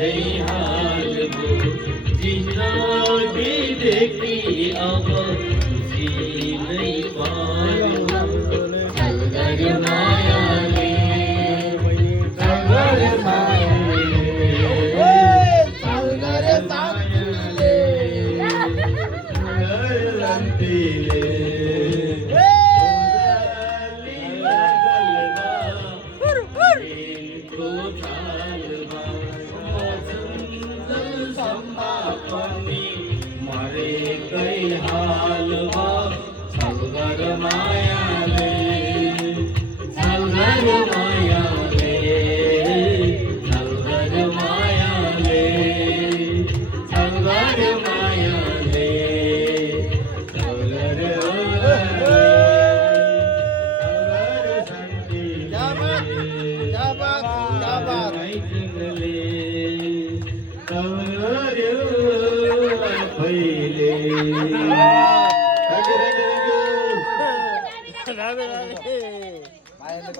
हाल वो जिंदगी देखी अब खुशी नहीं पार सगर माया ले सगर माया मारे कई हालवा सलगर माया ले सलगर माया ले सलगर माया ले सलगर माया ले सलगर संती पहिले